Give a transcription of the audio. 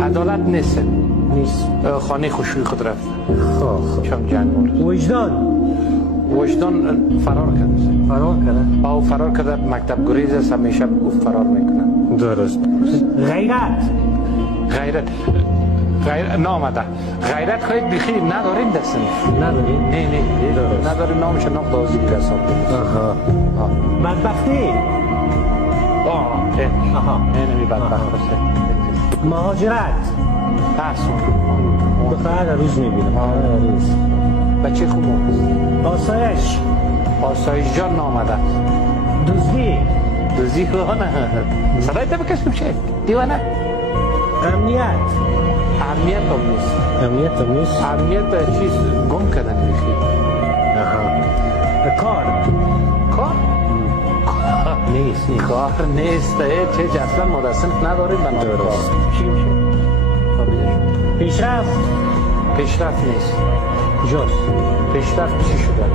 عدالت نیست. نیست. خانه خوشوی خود رفت. خب چم جنگ بود. وجدان فرار کرده. او فرار کرده، مکتب گریز است، همیشه او فرار میکنه. درست. غیرت نامده. غیرت خواهید بخیر نداریم دستن. نداری؟ نه درست. نداریم. نامش نام دازی که حساب آها. بدبختی. اینمی بدبخت باشه. مهاجرت. تحصیل. دختر در روز میبینم. روز. بچه خوب است. آسایش جان نامده. دوزی خواه نه. صدای تا بکش بشه. دیوانه. امنیت هم نیست. امنیت چیز گم کردن بخیر. کار نیست. کار نیست. چه اصلا مدرسن نداریم بنا کار. چی میشه؟ پیشرفت نیست. کجاست؟ پیشرفت چی شده؟